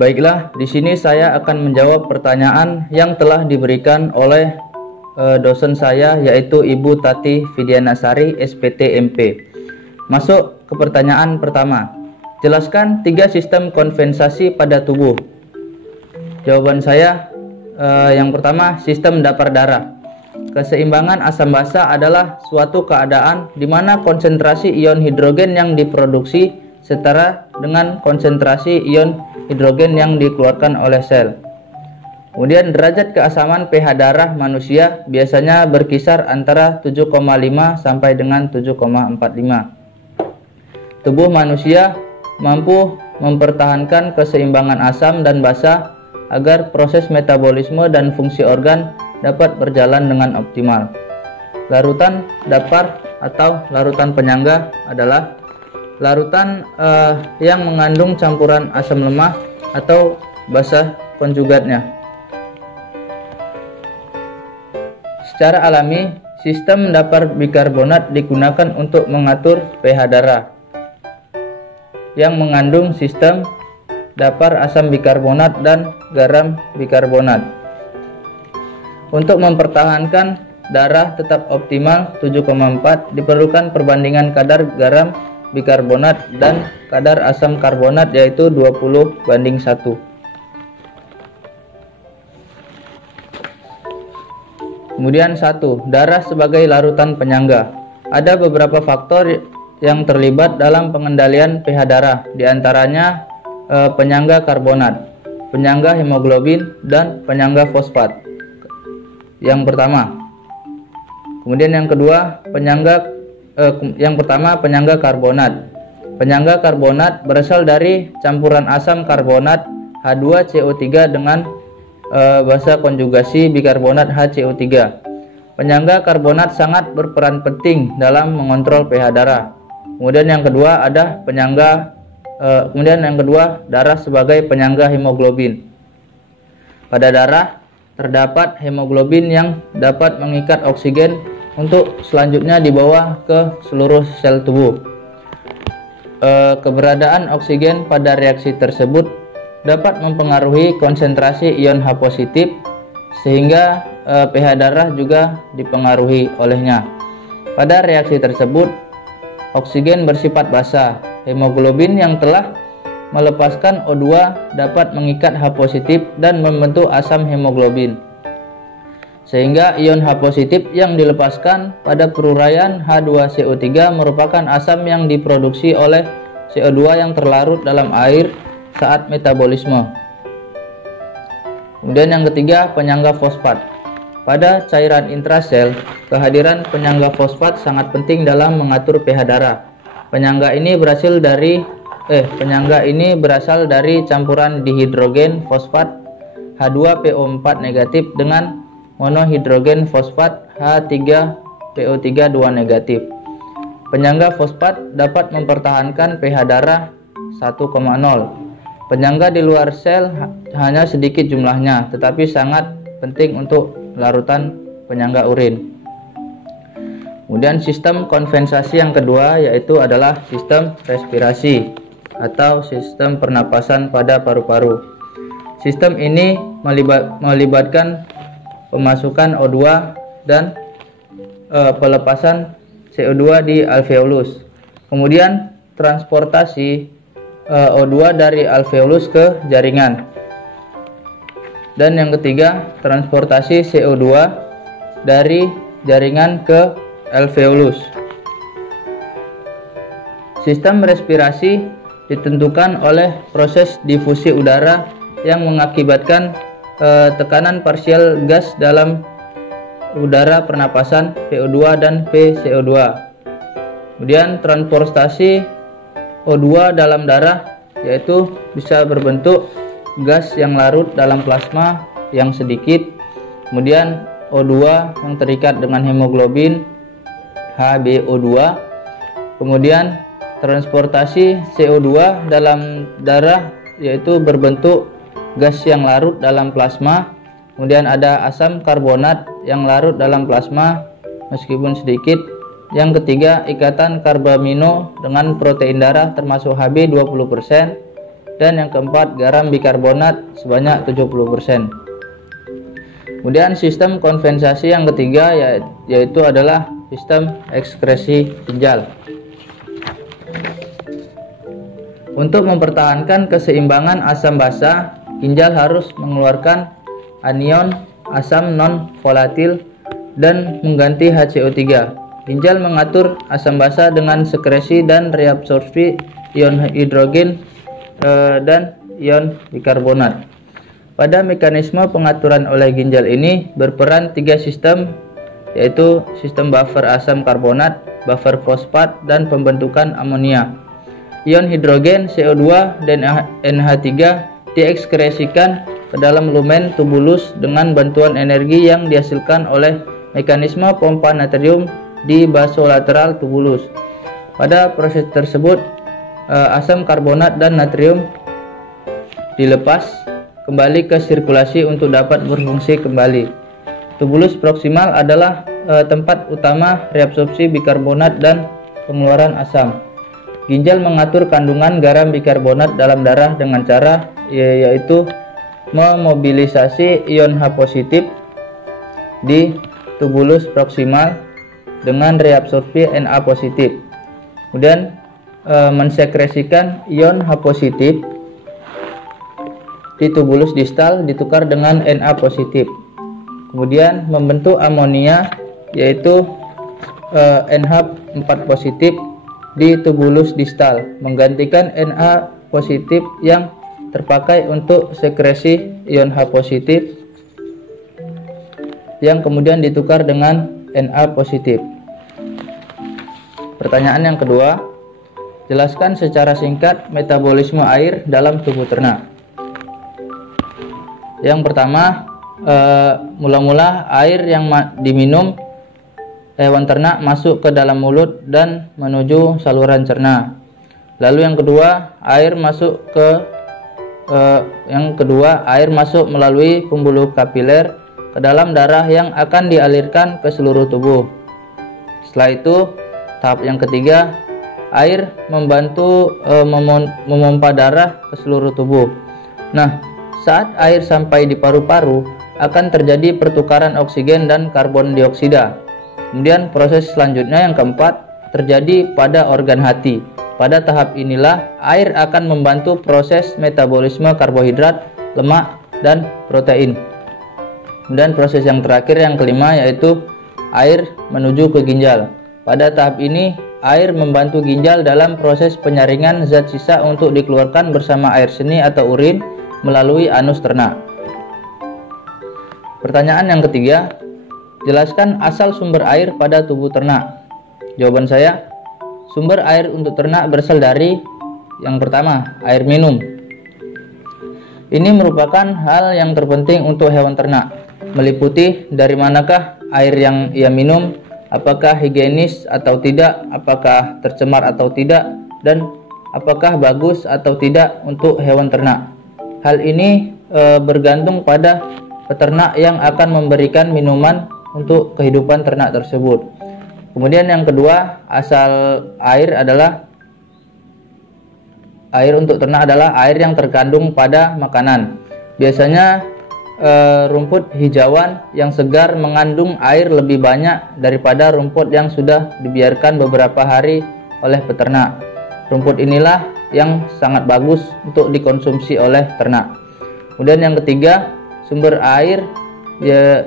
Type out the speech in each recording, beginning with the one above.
Baiklah, di sini saya akan menjawab pertanyaan yang telah diberikan oleh dosen saya, yaitu Ibu Tati Fidianasari, SPT MP. Masuk ke pertanyaan pertama. Jelaskan 3 sistem kompensasi pada tubuh. Jawaban saya yang pertama, sistem dapur darah. Keseimbangan asam basa adalah suatu keadaan di mana konsentrasi ion hidrogen yang diproduksi setara dengan konsentrasi ion hidrogen yang dikeluarkan oleh sel. Kemudian derajat keasaman pH darah manusia biasanya berkisar antara 7,5 sampai dengan 7,45. Tubuh manusia mampu mempertahankan keseimbangan asam dan basa agar proses metabolisme dan fungsi organ dapat berjalan dengan optimal. Larutan dapur atau larutan penyangga adalah larutan yang mengandung campuran asam lemah atau basa konjugatnya. Secara alami, sistem dapur bikarbonat digunakan untuk mengatur pH darah yang mengandung sistem dapur asam bikarbonat dan garam bikarbonat. Untuk mempertahankan darah tetap optimal 7,4 diperlukan perbandingan kadar garam bikarbonat dan kadar asam karbonat, yaitu 20:1. Kemudian 1. Darah sebagai larutan penyangga. Ada beberapa faktor yang terlibat dalam pengendalian pH darah, diantaranya penyangga karbonat, penyangga hemoglobin, dan penyangga fosfat. Yang pertama. Kemudian yang kedua, yang pertama penyangga karbonat. Penyangga karbonat berasal dari campuran asam karbonat H2CO3 dengan basa konjugasi bikarbonat HCO3. Penyangga karbonat sangat berperan penting dalam mengontrol pH darah. Kemudian yang kedua darah sebagai penyangga hemoglobin. Pada darah terdapat hemoglobin yang dapat mengikat oksigen untuk selanjutnya dibawa ke seluruh sel tubuh. Keberadaan oksigen pada reaksi tersebut dapat mempengaruhi konsentrasi ion H positif, sehingga pH darah juga dipengaruhi olehnya. Pada reaksi tersebut, oksigen bersifat basa. Hemoglobin yang telah melepaskan O2 dapat mengikat H positif dan membentuk asam hemoglobin, sehingga ion H positif yang dilepaskan pada peruraian H2CO3 merupakan asam yang diproduksi oleh CO2 yang terlarut dalam air saat metabolisme. Kemudian yang ketiga, penyangga fosfat. Pada cairan intrasel, kehadiran penyangga fosfat sangat penting dalam mengatur pH darah. Penyangga ini berasal dari campuran dihidrogen fosfat H2PO4 negatif dengan monohidrogen fosfat H3PO3 2 negatif. Penyangga fosfat dapat mempertahankan pH darah 1,0. Penyangga di luar sel hanya sedikit jumlahnya, tetapi sangat penting untuk larutan penyangga urin. Kemudian sistem kompensasi yang kedua yaitu adalah sistem respirasi atau sistem pernapasan pada paru-paru. Sistem ini melibatkan pemasukan O2 dan pelepasan CO2 di alveolus. Kemudian transportasi O2 dari alveolus ke jaringan. Dan yang ketiga, transportasi CO2 dari jaringan ke alveolus. Sistem respirasi ditentukan oleh proses difusi udara yang mengakibatkan tekanan parsial gas dalam udara pernapasan PO2 dan PCO2. Kemudian transportasi O2 dalam darah yaitu bisa berbentuk gas yang larut dalam plasma yang sedikit, kemudian O2 yang terikat dengan hemoglobin HbO2, kemudian transportasi CO2 dalam darah yaitu berbentuk gas yang larut dalam plasma, kemudian ada asam karbonat yang larut dalam plasma meskipun sedikit. Yang ketiga, ikatan karbamino dengan protein darah termasuk Hb 20%. dan yang keempat garam bikarbonat sebanyak 70%. Kemudian sistem kompensasi yang ketiga yaitu adalah sistem ekskresi ginjal. Untuk mempertahankan keseimbangan asam basa, ginjal harus mengeluarkan anion asam non-volatil dan mengganti HCO3. Ginjal mengatur asam basa dengan sekresi dan reabsorpsi ion hidrogen dan ion bikarbonat. Pada mekanisme pengaturan oleh ginjal ini berperan 3 sistem, yaitu sistem buffer asam karbonat, buffer fosfat, dan pembentukan amonia. Ion hidrogen CO2 dan NH3 diekskresikan ke dalam lumen tubulus dengan bantuan energi yang dihasilkan oleh mekanisme pompa natrium di basolateral tubulus. Pada proses tersebut asam karbonat dan natrium dilepas kembali ke sirkulasi untuk dapat berfungsi kembali. Tubulus proksimal adalah tempat utama reabsorpsi bikarbonat dan pengeluaran asam. Ginjal mengatur kandungan garam bikarbonat dalam darah dengan cara yaitu memobilisasi ion H positif di tubulus proksimal dengan reabsorpsi Na positif. Kemudian mensekresikan ion H positif di tubulus distal ditukar dengan Na positif. Kemudian membentuk amonia yaitu NH4 positif di tubulus distal menggantikan Na positif yang terpakai untuk sekresi ion H positif yang kemudian ditukar dengan Na positif. Pertanyaan yang kedua, jelaskan secara singkat metabolisme air dalam tubuh ternak. Yang pertama, mula-mula air yang diminum hewan ternak masuk ke dalam mulut dan menuju saluran cerna. Lalu yang kedua, air masuk melalui pembuluh kapiler ke dalam darah yang akan dialirkan ke seluruh tubuh. Setelah itu, tahap yang ketiga, air membantu memompa darah ke seluruh tubuh. Nah, saat air sampai di paru-paru akan terjadi pertukaran oksigen dan karbon dioksida. Kemudian proses selanjutnya yang keempat terjadi pada organ hati. Pada tahap inilah air akan membantu proses metabolisme karbohidrat, lemak, dan protein. Kemudian proses yang terakhir yang kelima yaitu air menuju ke ginjal. Pada tahap ini air membantu ginjal dalam proses penyaringan zat sisa untuk dikeluarkan bersama air seni atau urin melalui anus ternak. Pertanyaan yang ketiga, jelaskan asal sumber air pada tubuh ternak. Jawaban saya, sumber air untuk ternak berasal dari yang pertama, air minum. Ini merupakan hal yang terpenting untuk hewan ternak, meliputi dari manakah air yang ia minum, apakah higienis atau tidak, apakah tercemar atau tidak, dan apakah bagus atau tidak untuk hewan ternak. Hal ini bergantung pada peternak yang akan memberikan minuman untuk kehidupan ternak tersebut. Kemudian yang kedua, asal air untuk ternak adalah air yang terkandung pada makanan. Biasanya rumput hijauan yang segar mengandung air lebih banyak daripada rumput yang sudah dibiarkan beberapa hari oleh peternak. Rumput inilah yang sangat bagus untuk dikonsumsi oleh ternak. Kemudian yang ketiga, sumber air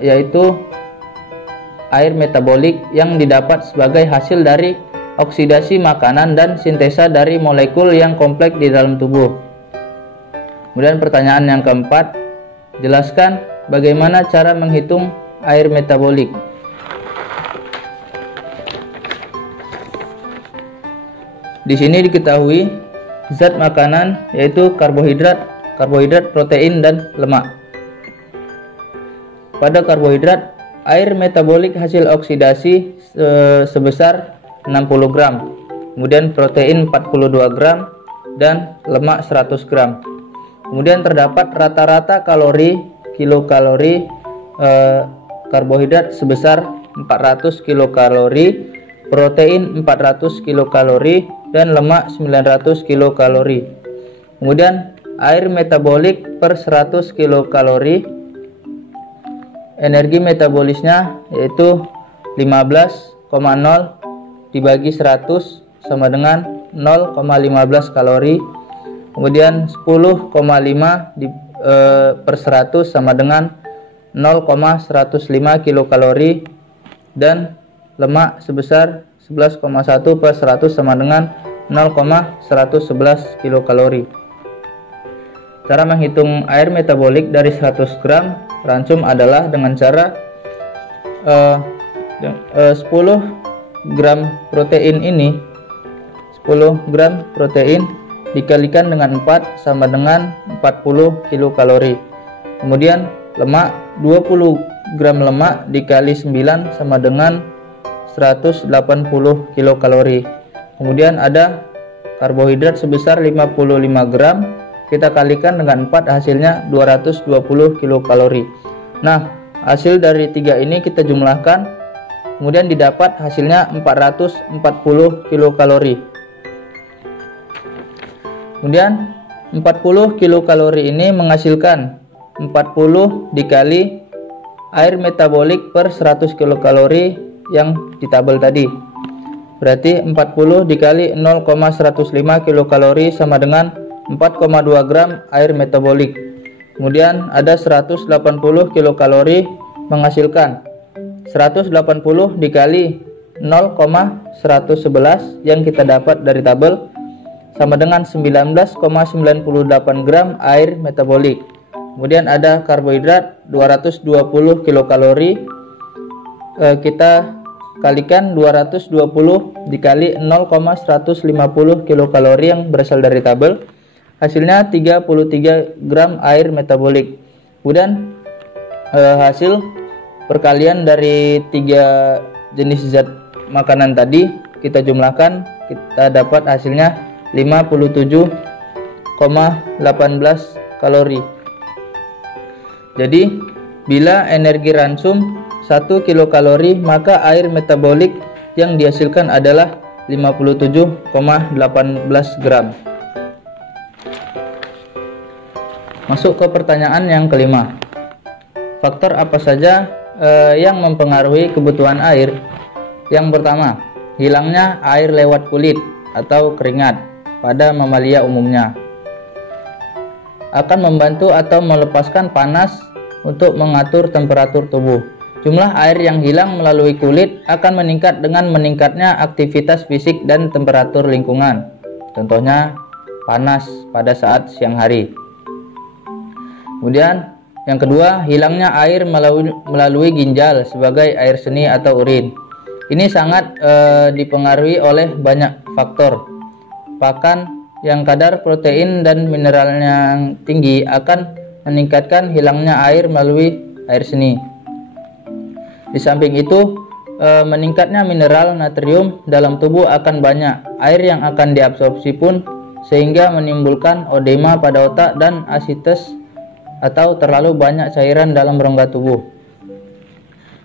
yaitu air metabolik yang didapat sebagai hasil dari oksidasi makanan dan sintesa dari molekul yang kompleks di dalam tubuh. Kemudian pertanyaan yang keempat, jelaskan bagaimana cara menghitung air metabolik. Di sini diketahui zat makanan yaitu karbohidrat, protein, dan lemak. Pada karbohidrat, air metabolik hasil oksidasi sebesar 60 gram, kemudian protein 42 gram, dan lemak 100 gram. Kemudian terdapat rata-rata kilokalori karbohidrat sebesar 400 kilokalori, protein 400 kilokalori, dan lemak 900 kilokalori. Kemudian air metabolik per 100 kilokalori. Energi metabolisnya yaitu 15,0 dibagi 100 sama dengan 0,15 kalori. Kemudian 10,5 per 100 sama dengan 0,105 kilokalori, dan lemak sebesar 11,1 per 100 sama dengan 0,111 kilokalori. Cara menghitung air metabolik dari 100 gram ransum adalah dengan cara 10 gram protein ini, 10 gram protein dikalikan dengan 4 sama dengan 40 kilokalori. Kemudian lemak, 20 gram lemak dikali 9 sama dengan 180 kilokalori. Kemudian ada karbohidrat sebesar 55 gram, kita kalikan dengan 4, hasilnya 220 kilokalori. Nah, hasil dari 3 ini kita jumlahkan, kemudian didapat hasilnya 440 kilokalori. Kemudian 40 kilokalori ini menghasilkan 40 dikali air metabolik per 100 kilokalori yang di tabel tadi. Berarti 40 dikali 0,105 kilokalori sama dengan 4,2 gram air metabolik. Kemudian ada 180 kilokalori menghasilkan 180 dikali 0,111 yang kita dapat dari tabel sama dengan 19,98 gram air metabolik. Kemudian ada karbohidrat 220 kilokalori, kita kalikan 220 dikali 0,150 kilokalori yang berasal dari tabel, hasilnya 33 gram air metabolik. Kemudian hasil perkalian dari 3 jenis zat makanan tadi kita jumlahkan, kita dapat hasilnya 57,18 kalori. Jadi bila energi ransum 1 kilokalori, maka air metabolik yang dihasilkan adalah 57,18 gram. Masuk ke pertanyaan yang kelima. Faktor apa saja yang mempengaruhi kebutuhan air? Yang pertama, hilangnya air lewat kulit atau keringat pada mamalia umumnya akan membantu atau melepaskan panas untuk mengatur temperatur tubuh. Jumlah air yang hilang melalui kulit akan meningkat dengan meningkatnya aktivitas fisik dan temperatur lingkungan. Contohnya panas pada saat siang hari. Kemudian yang kedua, hilangnya air melalui ginjal sebagai air seni atau urin. Ini sangat dipengaruhi oleh banyak faktor. Pakan yang kadar protein dan mineralnya yang tinggi akan meningkatkan hilangnya air melalui air seni. Di samping itu, meningkatnya mineral natrium dalam tubuh akan banyak air yang akan diabsorpsi pun, sehingga menimbulkan odema pada otak dan asites atau terlalu banyak cairan dalam rongga tubuh.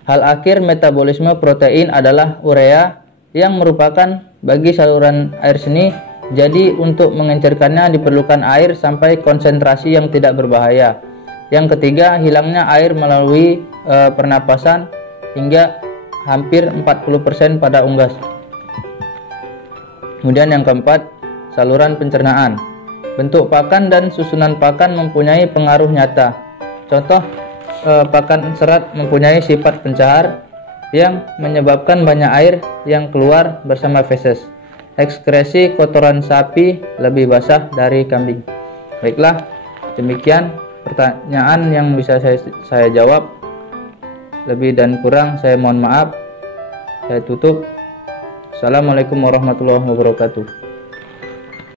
Hal akhir metabolisme protein adalah urea yang merupakan bagi saluran air seni. Jadi untuk mengencerkannya diperlukan air sampai konsentrasi yang tidak berbahaya. Yang ketiga, hilangnya air melalui pernapasan hingga hampir 40% pada unggas. Kemudian yang keempat, saluran pencernaan. Bentuk pakan dan susunan pakan mempunyai pengaruh nyata. Contoh, pakan serat mempunyai sifat pencahar yang menyebabkan banyak air yang keluar bersama feses. Ekskresi kotoran sapi lebih basah dari kambing. Baiklah, demikian pertanyaan yang bisa saya jawab. Lebih dan kurang saya mohon maaf. Saya tutup. Assalamualaikum warahmatullahi wabarakatuh.